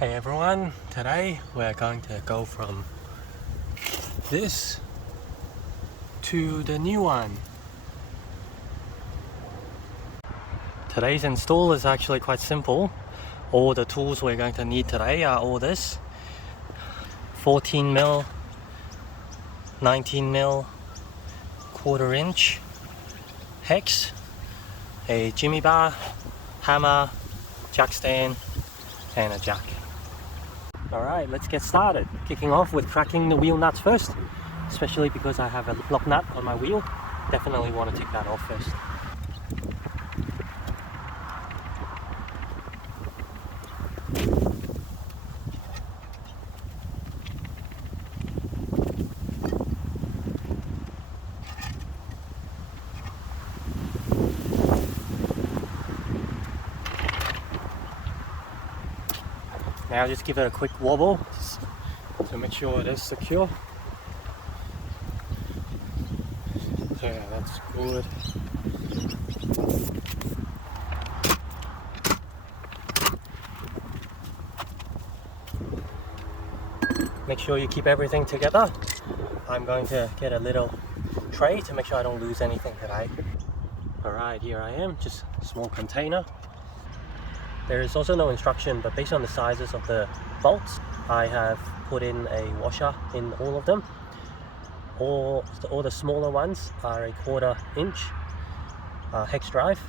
Hey everyone, today we're going to go from this to the new one. Today's install is actually quite simple. All the tools we're going to need today are all this 14mm, 19mm, 1/4 inch hex, a jimmy bar, hammer, jack stand and a jack. Alright, let's get started. Kicking off with cracking the wheel nuts first, especially because I have a lock nut on my wheel. Definitely want to take that off first. Now just give it a quick wobble to make sure it is secure. Yeah, that's good. Make sure you keep everything together. I'm going to get a little tray to make sure I don't lose anything today. Alright, here I am, just a small container. There is also no instruction, but based on the sizes of the bolts, I have put in a washer in all of them. All the smaller ones are a 1/4 inch hex drive.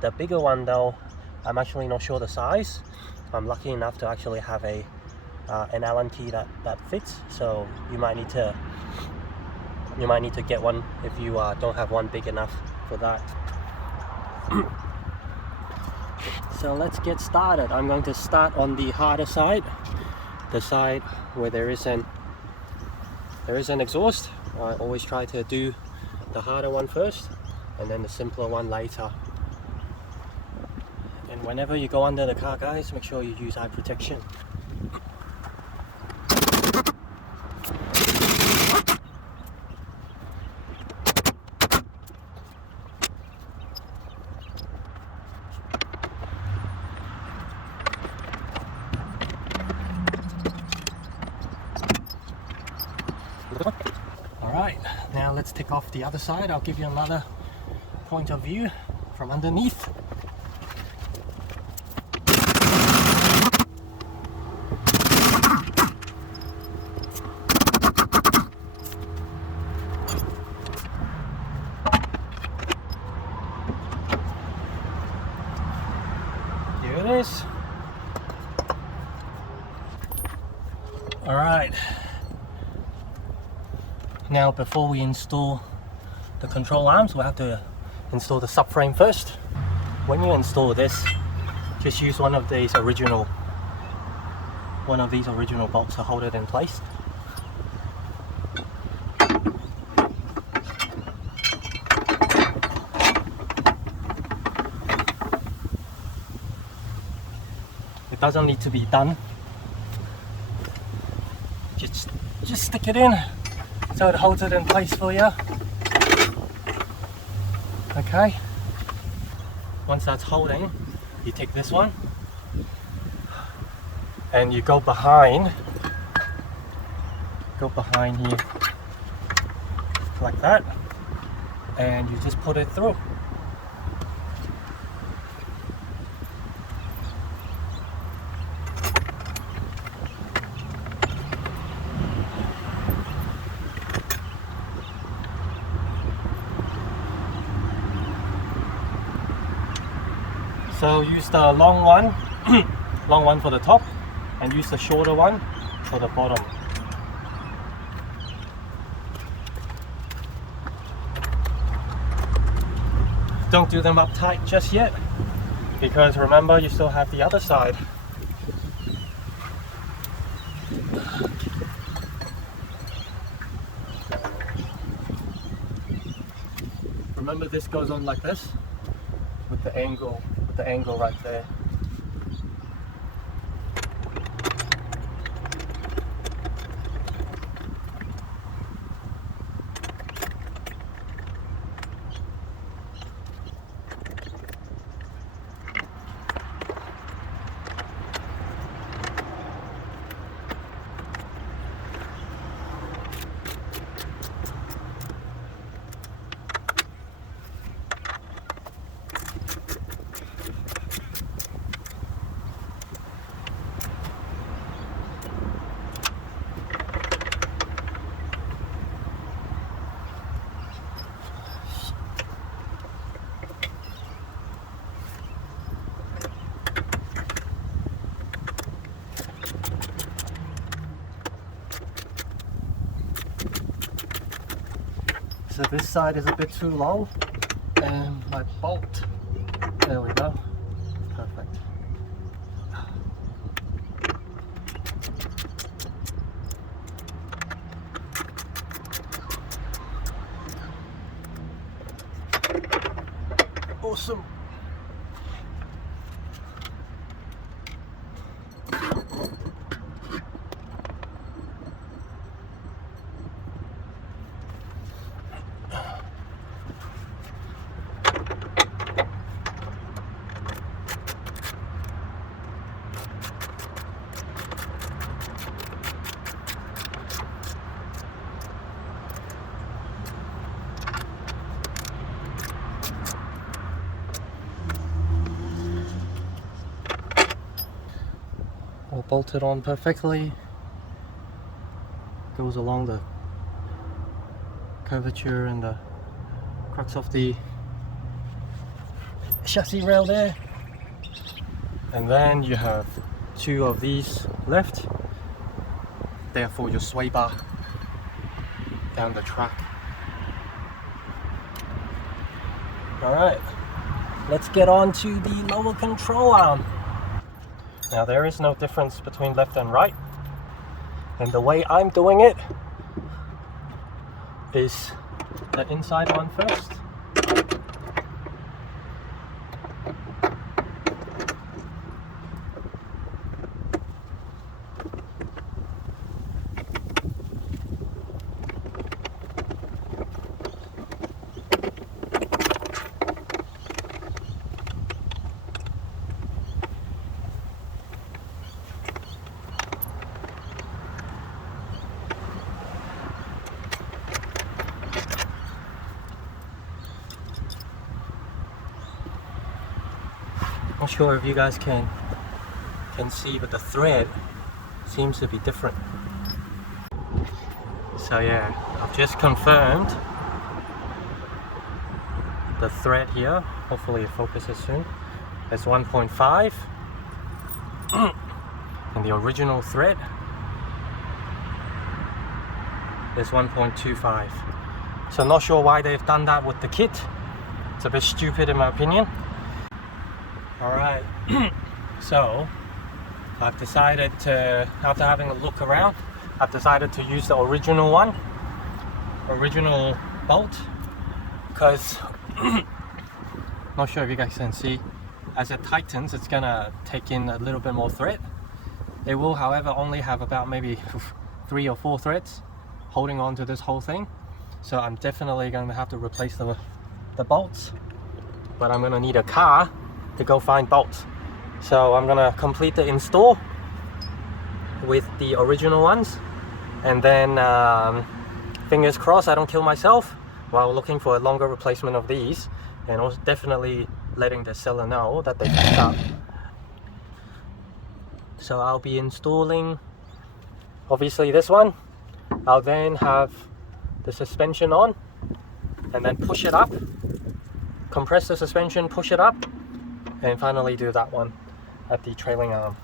The bigger one though, I'm actually not sure the size. I'm lucky enough to actually have an Allen key that fits, so you might need to get one if you don't have one big enough for that. So let's get started. I'm going to start on the harder side, the side where there is an exhaust. I always try to do the harder one first and then the simpler one later. And whenever you go under the car, guys, make sure you use eye protection. Alright, now let's take off the other side. I'll give you another point of view from underneath. Here it is. Alright. Now before we install the control arms, we'll have to install the subframe first. When you install this, just use one of these original bolts to hold it in place. It doesn't need to be done. Just stick it in so it holds it in place for you. Okay. Once that's holding, you take this one and you go behind here like that, and you just put it through. So use the long one for the top and use the shorter one for the bottom. Don't do them up tight just yet, because remember you still have the other side. Remember, this goes on like this with the angle right there. So this side is a bit too long, and my bolt, there we go, perfect. Awesome. All bolted on perfectly, goes along the curvature and the crux of the chassis rail there. And then you have two of these left, therefore your sway bar down the track. Alright, let's get on to the lower control arm. Now there is no difference between left and right, and the way I'm doing it is the inside one first. Not sure if you guys can see, but the thread seems to be different. So yeah, I've just confirmed the thread here. Hopefully it focuses soon. It's 1.5 and the original thread is 1.25. So not sure why they've done that with the kit. It's a bit stupid in my opinion. Alright, so I've decided to, after having a look around, I've decided to use the original bolt, because not sure if you guys can see, as it tightens it's gonna take in a little bit more thread. It will, however, only have about maybe 3 or 4 threads holding on to this whole thing, so I'm definitely going to have to replace the bolts, but I'm gonna need a car to go find bolts. So I'm gonna complete the install with the original ones, and then fingers crossed I don't kill myself while looking for a longer replacement of these, and also definitely letting the seller know that they picked up. So I'll be installing obviously this one. I'll then have the suspension on and then push it up, compress the suspension, push it up, and finally do that one at the trailing arm.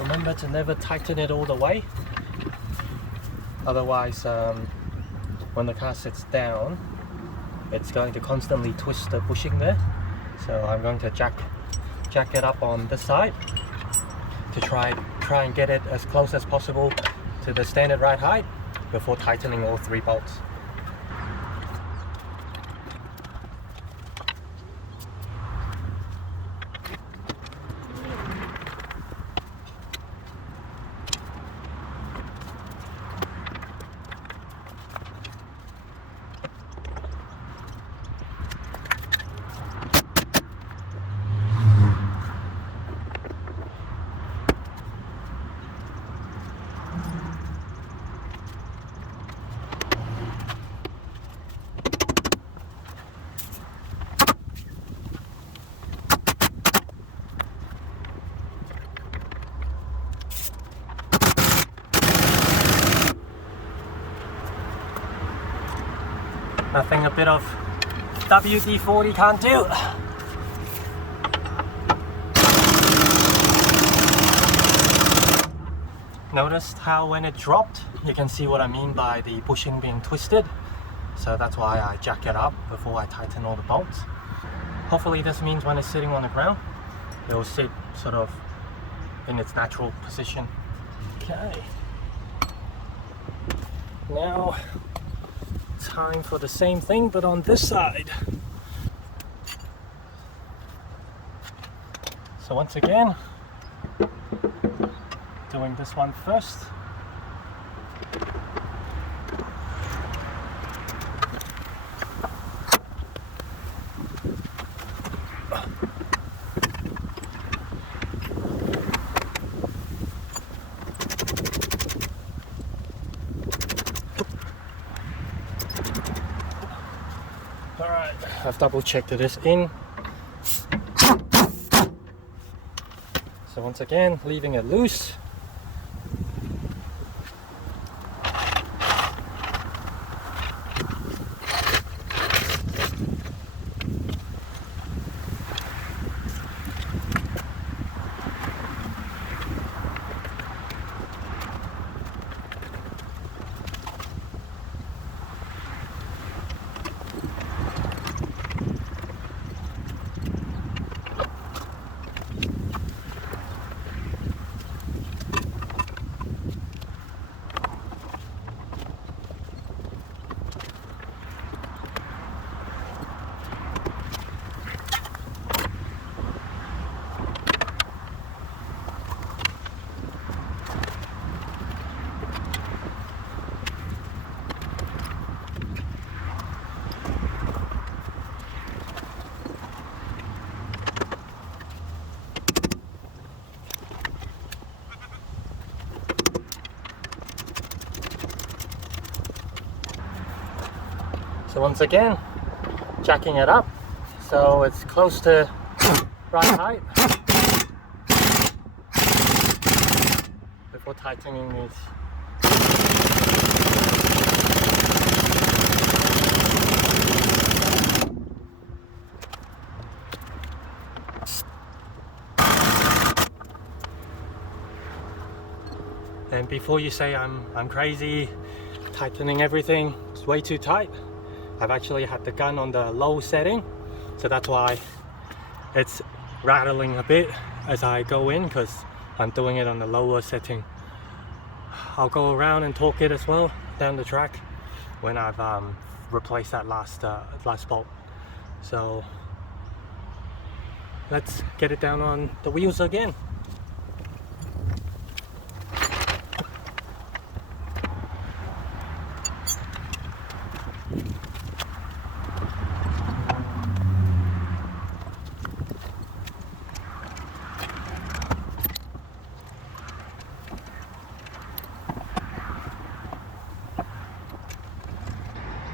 Remember to never tighten it all the way, otherwise when the car sits down it's going to constantly twist the bushing there. So I'm going to jack it up on this side to try and get it as close as possible to the standard ride height before tightening all 3 bolts. Nothing a bit of WD-40 can't do. Noticed how when it dropped, you can see what I mean by the bushing being twisted. So that's why I jack it up before I tighten all the bolts. Hopefully this means when it's sitting on the ground, it will sit sort of in its natural position. Okay. Now, time for the same thing, but on this side. So once again, doing this one first. Alright, I've double checked it is in. So once again, leaving it loose. So once again, jacking it up so it's close to right height before tightening these. And before you say I'm crazy, tightening everything, it's way too tight. I've actually had the gun on the low setting, so that's why it's rattling a bit as I go in, because I'm doing it on the lower setting. I'll go around and torque it as well down the track when I've replaced that last bolt. So let's get it down on the wheels again.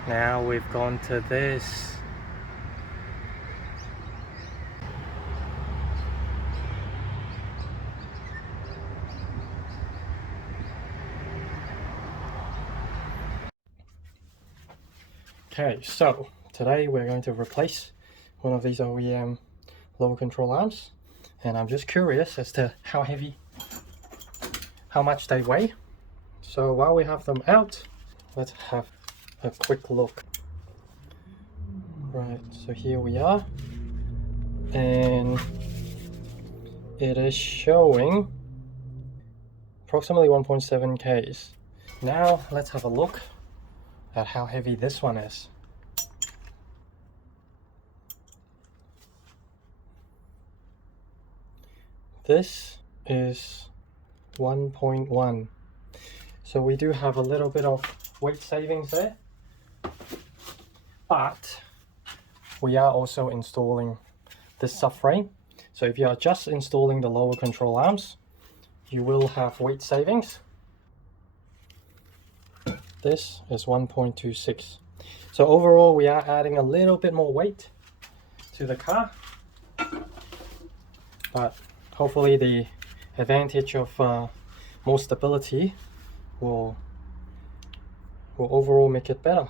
Now we've gone to this. Okay, so today we're going to replace one of these OEM lower control arms, and I'm just curious as to how much they weigh. So while we have them out, let's have a quick look. Right, so here we are, and it is showing approximately 1.7 kgs. Now let's have a look at how heavy this one is. This is 1.1, so we do have a little bit of weight savings there, but we are also installing this subframe. So if you are just installing the lower control arms, you will have weight savings. This is 1.26. So overall we are adding a little bit more weight to the car, but hopefully the advantage of more stability will overall make it better.